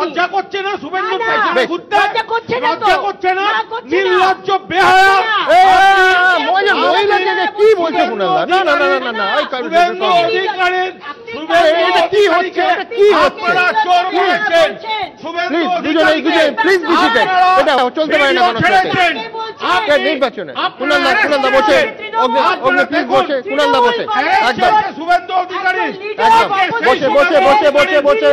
লজ্জা করছে না শুভেন্দু? লজ্জা করছে না, লজ্জা করছে না? নির্লজ্জ বেহায়া মহিলাকে কি বলছে কুণালদা? না না না না না, শুভেন্দু অধিকারীর এটা কি হচ্ছে? এটা কি হচ্ছে? প্লিজ দুজনে প্লিজ বিসিতে এটা চলতে পারে না কোনো সাথে নির্বাচনে। কুণালদা বসে, অগ্নি প্লিজ বসে, কুণালদা বসে, একদম শুভেন্দু অধিকারী একদম বসে বসে বসে বসে বসে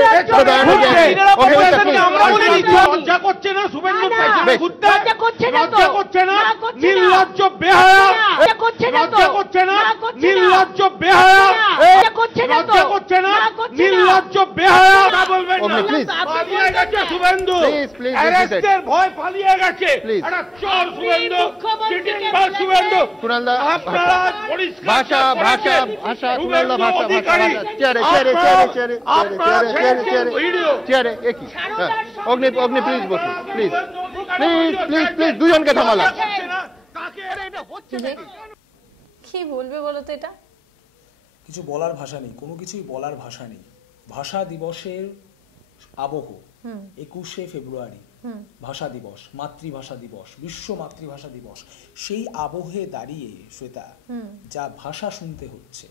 লজ্জা করছে না শুভেন্দু? লজ্জা করছে না, লজ্জা করছে না? নির্লজ্জ বেহায়া লজ্জা করছে না, লজ্জা করছে না? নির্লজ্জ বেহায়া লজ্জা করছে না, লজ্জা করছে না? নির্লজ্জ বেহায়া বলবেন না। পালিয়ে গেছে শুভেন্দু, অ্যারেস্টের ভয় পালিয়ে গেছে। একটা চোর শুভেন্দু, চিটিং বাজ শুভেন্দু। কুণালদা আপনারা ভাষা ভাষা ভাষা কুণালদা ভাষা ভাষা চেয়ারে চেয়ারে চেয়ারে চেয়ারে চেয়ারে চেয়ারে চেয়ারে একই। অগ্নি অগ্নি প্লিজ বসুন, প্লিজ প্লিজ প্লিজ প্লিজ দুজনকে থামালাম। কি বলবে বলো তো? এটা কিছু বলার ভাষা নেই, কোনো কিছুই বলার ভাষা নেই। ভাষা দিবসের আবহ 21শে ফেব্রুয়ারি ভাষা দিবস, মাতৃভাষা দিবস, বিশ্ব মাতৃভাষা দিবস। সেই আবহে দাঁড়িয়ে শ্বেতা যা ভাষা শুনতে হচ্ছে,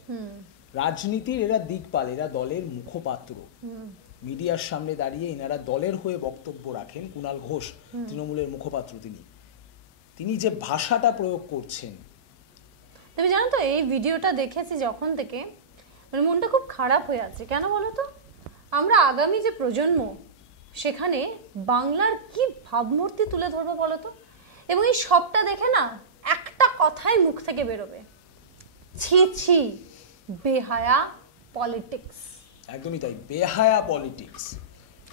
রাজনীতির এরা দিকপাল, এরা দলের মুখপাত্র, মিডিয়ার সামনে দাঁড়িয়ে এনারা দলের হয়ে বক্তব্য রাখেন। কুণাল ঘোষ তৃণমূলের মুখপাত্র, তিনি যে ভাষাটা প্রয়োগ করছেন, তুমি জানো তো এই ভিডিওটা দেখেছি যখন থেকে মানে মনটা খুব খারাপ হয়ে আছে। কেন বলো তো? আমরা আগামী যে প্রজন্ম সেখানে বাংলার কি ভাবমূর্তি তুলে ধরবো বলো তো? এবং এই সবটা দেখে না একটা কথাই মুখ থেকে বেরোবে, ছি ছি বেহায়া পলিটিক্স। একদমই তাই, বেহায়া পলিটিক্স।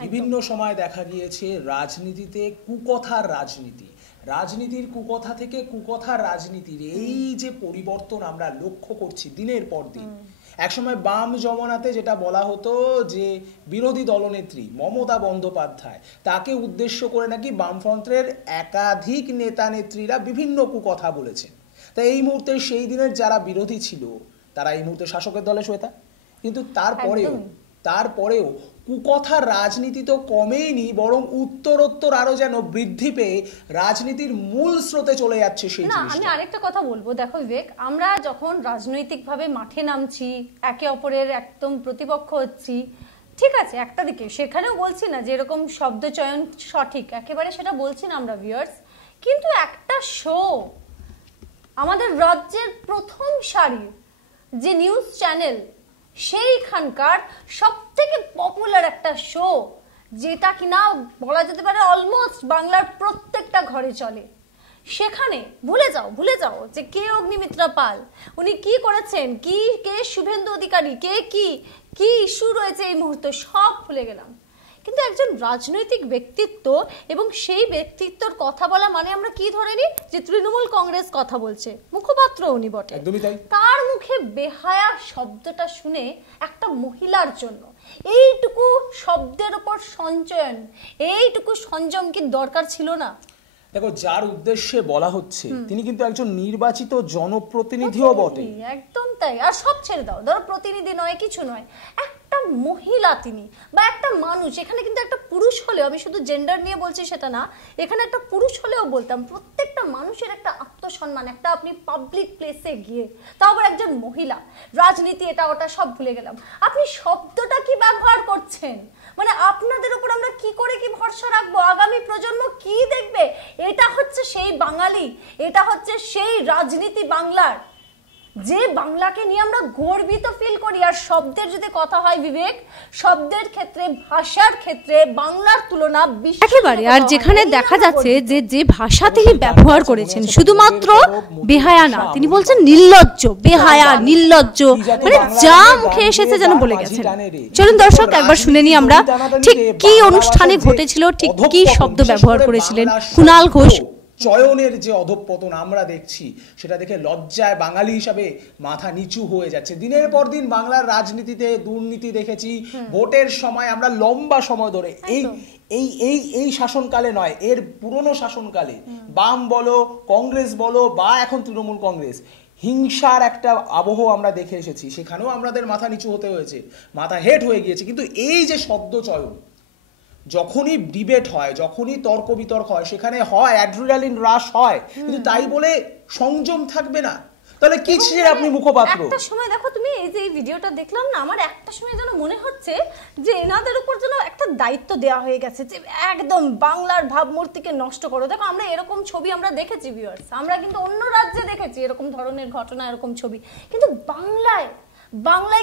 বিভিন্ন সময় দেখা গিয়েছে রাজনীতিতে কুকথার রাজনীতি, রাজনীতির কুকথা থেকে কুকথার রাজনীতির এই যে পরিবর্তন আমরা লক্ষ্য করছি দিনের পর দিন। একসময় বাম জমানাতে যেটা বলা হতো যে বিরোধী দলনেত্রী মমতা বন্দ্যোপাধ্যায়, তাকে উদ্দেশ্য করে নাকি বামফ্রন্টের একাধিক নেতা নেত্রীরা বিভিন্ন কুকথা বলেছেন। তাই এই মুহূর্তে সেই দিনের যারা বিরোধী ছিল তারা এই মুহূর্তে শাসকের দলে শ্বেতা। কিন্তু তারপরেও কুকথার রাজনীতি তো কমেইনি, বরং উত্তরোত্তর আরো যেন বৃদ্ধি পেয়ে রাজনীতির মূল স্রোতে চলে যাচ্ছে সেই জিনিসটা। আমি আরেকটা কথা বলবো, দেখো বিবেক, আমরা যখন রাজনৈতিকভাবে মাঠে নামছি, একে অপরের একদম প্রতিপক্ষ হচ্ছি, ঠিক আছে একটা দিকে, সেখানেও বলছি না যে এরকম শব্দ চয়ন সঠিক, একেবারে সেটা বলছি না আমরা ভিউয়ার্স, কিন্তু একটা শো আমাদের রাজ্যের প্রথম সারির যে নিউজ চ্যানেল, সেইখানকার সব থেকে পপুলার একটা শো, যেটা কিনা বলা যেতে পারে অলমোস্ট বাংলার প্রত্যেকটা ঘরে চলে, সেখানে ভুলে যাও যে কে অগ্নিমিত্রা পাল, উনি কি করেছেন, কে শুভেন্দু অধিকারী, কে কি ইস্যু রয়েছে এই মুহূর্তে, সব ভুলে গেলাম। কিন্তু একজন রাজনৈতিক ব্যক্তিত্ব এবং সেই ব্যক্তিত্বর কথা বলা মানে আমরা কি ধরে নিই যে তৃণমূল কংগ্রেস কথা বলছে, মুখপাত্র উনি বটে, তার মুখে বেহায়া শব্দটা শুনে একটা মহিলার জন্য এইটুকু শব্দের উপর সঞ্চয়ন, এইটুকু সংযম কি দরকার ছিল না? দেখো, যার উদ্দেশ্যে বলা হচ্ছে তিনি কিন্তু একজন নির্বাচিত জনপ্রতিনিধিও বটে। একদম তাই। আর সব ছেড়ে দাও, ধরো প্রতিনিধি নয়, কিছু নয়, একটা মহিলা তিনি বা একটা মানুষ। এখানে কিন্তু একটা পুরুষ হলেও, আমি শুধু জেন্ডার নিয়ে বলছি সেটা না, এখানে একটা পুরুষ হলেও বলতাম প্রত্যেকটা মানুষের একটা আত্মসম্মান, একটা আপনি পাবলিক প্লেসে গিয়ে, তাও আবার একজন মহিলা, রাজনীতি এটা ওটা সব ভুলে গেলাম, আপনি শব্দটা কি ব্যবহার করছেন, মানে আপনাদের উপর আমরা কি করে কি ভরসা রাখবো, আগামী প্রজন্ম কি দেখবে? এটা হচ্ছে সেই বাঙালি, এটা হচ্ছে সেই রাজনীতি বাংলার, যে বাংলাকে নিয়ে আমরা গর্বিত ফিল করি। আর শব্দের যদি কথা হয় বিবেক, শব্দের ক্ষেত্রে, ভাষার ক্ষেত্রে বাংলার তুলনা একেবারে। আর যেখানে দেখা যাচ্ছে যে ভাষা তিনি ব্যবহার করেছেন, শুধুমাত্র বেহায়া না, তিনি বলছেন নির্লজ্জ, বেহায়া, নির্লজ্জ, মানে যা মুখে এসেছে যেন বলে গেছেন। চলুন দর্শক একবার শুনে নিই আমরা ঠিক কি অনুষ্ঠানে ঘটেছিল, ঠিক কি শব্দ ব্যবহার করেছিলেন কুণাল ঘোষ। চয়নের যে অধঃপতন আমরা দেখছি, সেটা দেখে লজ্জায় বাঙালি হিসাবে মাথা নিচু হয়ে যাচ্ছে। দিনের পর দিন বাংলার রাজনীতিতে দুর্নীতি দেখেছি, ভোটের সময় আমরা লম্বা সময় ধরে এই শাসনকালে নয়, এর পুরনো শাসনকালে বাম বলো, কংগ্রেস বলো, বা এখন তৃণমূল কংগ্রেস, হিংসার একটা আবহ আমরা দেখে এসেছি। সেখানেও আমাদের মাথা নিচু হতে হয়েছে, মাথা হেট হয়ে গিয়েছে। কিন্তু এই যে শব্দ চয়ন, যখনই ডিবেট হয়, যখনই তর্ক বিতর্ক হয়, সেখানে হয় অ্যাড্রিনালিন রাশ হয়, কিন্তু তাই বলে সংযম থাকবে না। তাহলে কি ছিলেন আপনি মুখপাত্র? একটা সময় দেখো তুমি এই যে এই ভিডিওটা দেখলাম না, আমার একটা সময় যেন মনে হচ্ছে যে এনাদের উপর যেন একটা দায়িত্ব দেওয়া হয়ে গেছে যে একদম বাংলার ভাবমূর্তিকে নষ্ট করো। দেখো আমরা এরকম ছবি আমরা দেখেছি ভিউয়ার্স, আমরা কিন্তু অন্য রাজ্যে দেখেছি এরকম ধরনের ঘটনা, এরকম ছবি, কিন্তু বাংলায়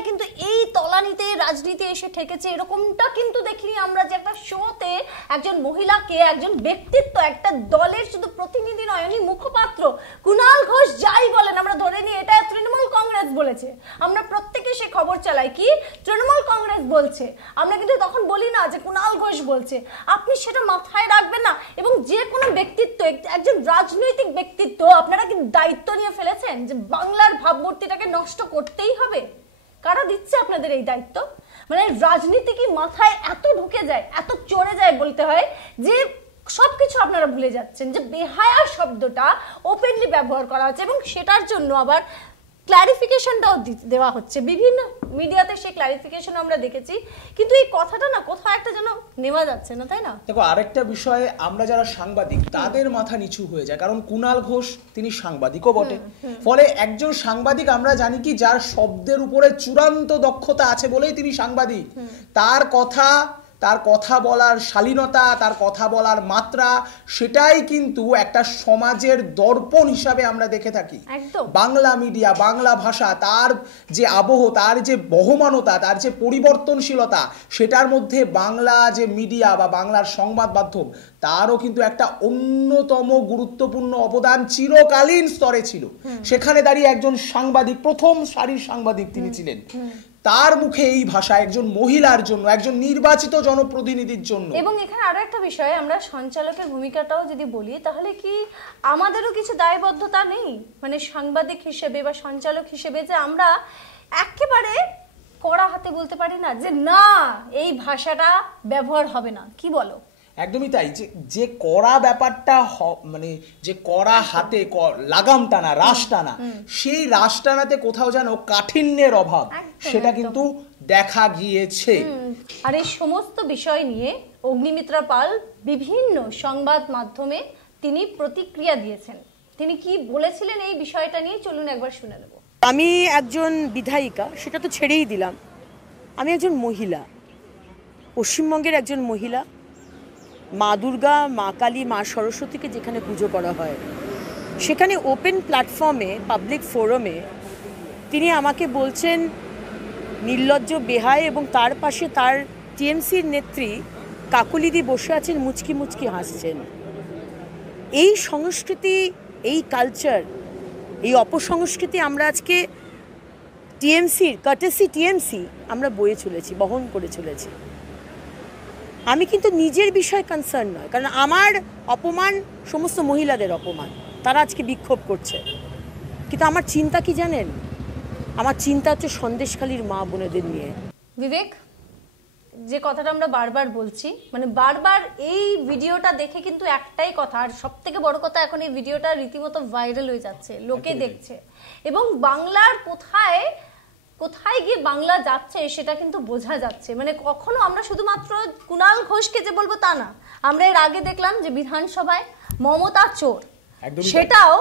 কিন্তু এই তলানিতে রাজনীতি এসে ঠেকেছে এরকমটা কিন্তু দেখিনি আমরা, যে একটা শোতে একজন মহিলাকে, একজন ব্যক্তিত্ব, একটা দলের শুধু প্রতিনিধি নয়, উনি মুখপাত্র, কুণাল ঘোষ যাই বলেন আমরা ধরে নিই এটা তৃণমূল কংগ্রেস বলেছে, আমরা প্রত্যেকে সে খবর চালাই কি তৃণমূল কংগ্রেস বলছে, আমরা কিন্তু তখন বলি না যে কুণাল ঘোষ বলছে। আপনি সেটা মাথায় রাখবেন না, এবং যে কোনো ব্যক্তিত্ব, একজন রাজনৈতিক ব্যক্তিত্ব, আপনারা কি দায়িত্ব নিয়ে ফেলেছেন যে বাংলার ভাবমূর্তিটাকে নষ্ট করতেই হবে? কারা দিচ্ছে আপনাদের এই দায়িত্ব? মানে রাজনীতি কি মাথায় এত ঢুকে যায়, এত চড়ে যায় বলতে হয় যে সবকিছু আপনারা ভুলে যাচ্ছেন, যে বেহায়া শব্দটা ওপেনলি ব্যবহার করা হচ্ছে, এবং সেটার জন্য আবার ক্লারিফিকেশনটাও দেওয়া হচ্ছে বিভিন্ন মিডিয়াতে, সেই ক্লারিফিকেশন আমরা দেখেছি, কিন্তু এই কথাটা না কোথাও একটা যেন নেওয়া যাচ্ছে না, তাই না? দেখো আরেকটা বিষয়ে আমরা যারা সাংবাদিক তাদের মাথা নিচু হয়ে যায়, কারণ কুণাল ঘোষ তিনি সাংবাদিকও বটে, ফলে একজন সাংবাদিক আমরা জানি কি যার শব্দের উপরে চূড়ান্ত দক্ষতা আছে বলেই তিনি সাংবাদিক। তার কথা বলার শালীনতা, তার কথা বলার মাত্রা, সেটাই কিন্তু একটা সমাজের দর্পণ হিসাবে আমরা দেখে থাকি। বাংলা মিডিয়া, বাংলা ভাষা, তার যে আবহ, তার যে বহমানতা, তার যে পরিবর্তনশীলতা, সেটার মধ্যে বাংলা যে মিডিয়া বা বাংলার সংবাদ মাধ্যম, তারও কিন্তু একটা অন্যতম গুরুত্বপূর্ণ অবদান চিরকালীন স্তরে ছিল। সেখানে দাঁড়িয়ে একজন সাংবাদিক, প্রথম সারির সাংবাদিক তিনি ছিলেন, তার মুখে এই ভাষা একজন মহিলার জন্য, একজন নির্বাচিত জনপ্রতিনিধির জন্য। এবং এখানে আরো একটা বিষয়, আমরা সঞ্চালকের ভূমিকাটাও যদি বলি, তাহলে কি আমাদেরও কিছু দায়বদ্ধতা নেই, মানে সাংবাদিক হিসেবে বা সঞ্চালক হিসেবে, যে আমরা একেবারে কড়া হাতে বলতে পারি না যে না এই ভাষাটা ব্যবহার হবে না? কি বলো? একদমই তাই, যে কড়া ব্যাপারটা, মানে যে কড়া হাতে লাগাম টানা, রাশ টানা, সেই রাশ টানাতে কোথাও যেন কাঠিন্যের অভাব, সেটা কিন্তু দেখা গিয়েছে। আর এই সমস্ত বিষয় নিয়ে অগ্নিমিত্রা পাল বিভিন্ন সংবাদ মাধ্যমে তিনি প্রতিক্রিয়া দিয়েছেন। তিনি কি বলেছিলেন এই বিষয়টা নিয়ে, চলুন একবার শুনে নেব। আমি একজন বিধায়িকা, সেটা তো ছেড়েই দিলাম, আমি একজন মহিলা, পশ্চিমবঙ্গের একজন মহিলা। মা দুর্গা, মা কালী, মা সরস্বতীকে যেখানে পুজো করা হয়, সেখানে ওপেন প্ল্যাটফর্মে, পাবলিক ফোরামে তিনি আমাকে বলছেন নির্লজ্জ, বেহায়, এবং তার পাশে তার টিএমসির নেত্রী কাকুলিদি বসে আছেন, মুচকি মুচকি হাসছেন। এই সংস্কৃতি, এই কালচার, এই অপসংস্কৃতি আমরা আজকে টিএমসির কার্টেসি টিএমসি আমরা বয়ে চলেছি, বহন করে চলেছি। আমি কিন্তু নিজের বিষয়ে কনসার্ন নয়, কারণ আমার অপমান সমস্ত মহিলাদের অপমান, তারা আজকে বিক্ষোভ করছে, কিন্তু আমার চিন্তা কি জানেন? আমার চিন্তা হচ্ছে সন্দেশখালীর মা বোনেদের নিয়ে। বিবেক, যে কথাটা আমরা বারবার বলছি, মানে বারবার এই ভিডিওটা দেখে কিন্তু একটাই কথা, আর সব থেকে বড় কথা, এখন এই ভিডিওটা রীতিমতো ভাইরাল হয়ে যাচ্ছে, লোকে দেখছে, এবং বাংলার কোথায় গিয়ে বাংলা যাচ্ছে সেটা কিন্তু বোঝা যাচ্ছে। মানে কখনো আমরা শুধুমাত্র কুণাল ঘোষকে যে বলবো তা না, আমরা এর আগে দেখলাম যে বিধানসভায় মমতা চোর, সেটাও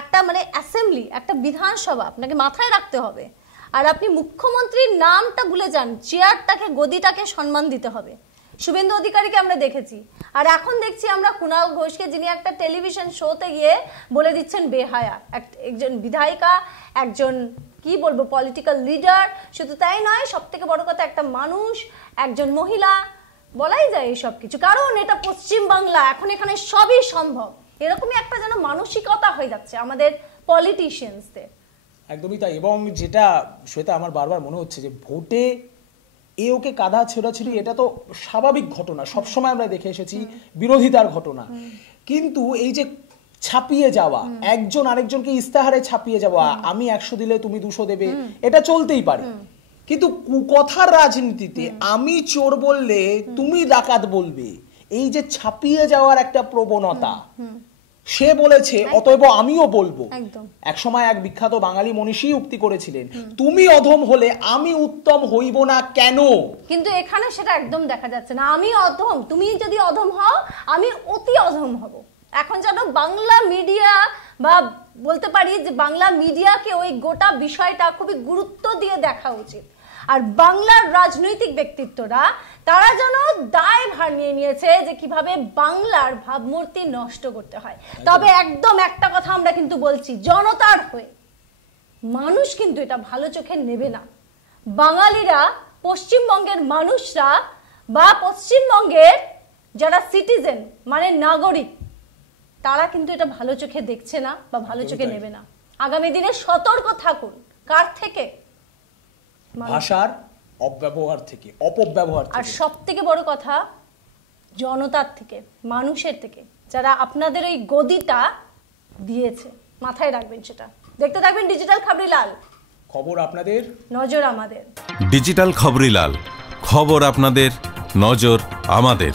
একটা মানে অ্যাসেম্বলি, একটা বিধানসভা, আপনাকে মাথায় রাখতে হবে। আর আপনি মুখ্যমন্ত্রীর নামটা ভুলে যান, চেয়ারটাকে, গদিটাকে সম্মান দিতে হবে। শুভেন্দু অধিকারীকে আমরা দেখেছি, আর এখন দেখছি আমরা কুণাল ঘোষকে, যিনি একটা টেলিভিশন শোতে গিয়ে বলে দিচ্ছেন বেহায়া, একজন বিধায়িকা, একজন কি বলবো পলিটিক্যাল লিডার, শুধু তাই নয়, সব থেকে বড় কথা একটা মানুষ, একজন মহিলা, বলাই যায় এই সব কিছু, কারণ এটা পশ্চিম বাংলা, এখন এখানে সবই সম্ভব। এরকমই একটা যেন মানসিকতা হয়ে যাচ্ছে আমাদের পলিটিশিয়ানসদের। একদমই তাই। এবং যেটা শ্বেতা আমার বারবার মনে হচ্ছে যে ভোটে ওকে কাঁধা ছেড়াছেড়ি, এটা তো স্বাভাবিক ঘটনা, সবসময় আমরা দেখে এসেছি বিরোধিতার ঘটনা, কিন্তু এই যে ছাপিয়ে যাওয়া, একজন আরেকজনকে ইস্তাহারে ছাপিয়ে যাওয়া, আমি 100 দিলে তুমি 200 দেবে, এটা চলতেই পারে, কিন্তু কুকথার রাজনীতিতে আমি চোর বললে তুমি ডাকাত বলবে, এই যে ছাপিয়ে যাওয়ার একটা প্রবণতা, সে বলেছে, অতএব আমিও বলবো। একদম। একসময় এক বিখ্যাত বাঙালি মনীষী উক্তি করেছিলেন, তুমি অধম হলে আমি উত্তম হইব না কেন? কিন্তু এখানে সেটা একদম দেখা যাচ্ছে না। আমি অধম, তুমি যদি অধম হও আমি অতি অধম হব। এখন যেন বাংলা মিডিয়া বা বলতে পারি যে বাংলা মিডিয়াকে ওই গোটা বিষয়টা খুবই গুরুত্ব দিয়ে দেখা উচিত। আর বাংলার রাজনৈতিক ব্যক্তিত্বরা তারা যেন দায় ভার নিয়ে নিয়েছে যে কিভাবে বাংলার ভাবমূর্তি নষ্ট করতে হয়। তবে একদম একটা কথা আমরা কিন্তু বলছি জনতার হয়ে, মানুষ কিন্তু এটা ভালো চোখে নেবে না। বাঙালিরা, পশ্চিমবঙ্গের মানুষরা বা পশ্চিমবঙ্গের যারা সিটিজেন মানে নাগরিক, তারা কিন্তু এটা ভালো চোখে দেখছে না বা ভালো চোখে নেবে না। আগামী দিনে সতর্ক থাকুন। কার থেকে? ভাষার অপব্যবহার থেকে, অপব্যবহার থেকে। আর সবথেকে বড় কথা জনতার থেকে, মানুষের থেকে, যারা আপনাদের ওই গদিটা দিয়েছে। মাথায় রাখবেন সেটা। দেখতে থাকবেন ডিজিটাল খবরিলাল। খবর আপনাদের, নজর আমাদের। ডিজিটাল খবরিলাল, খবর আপনাদের, নজর আমাদের।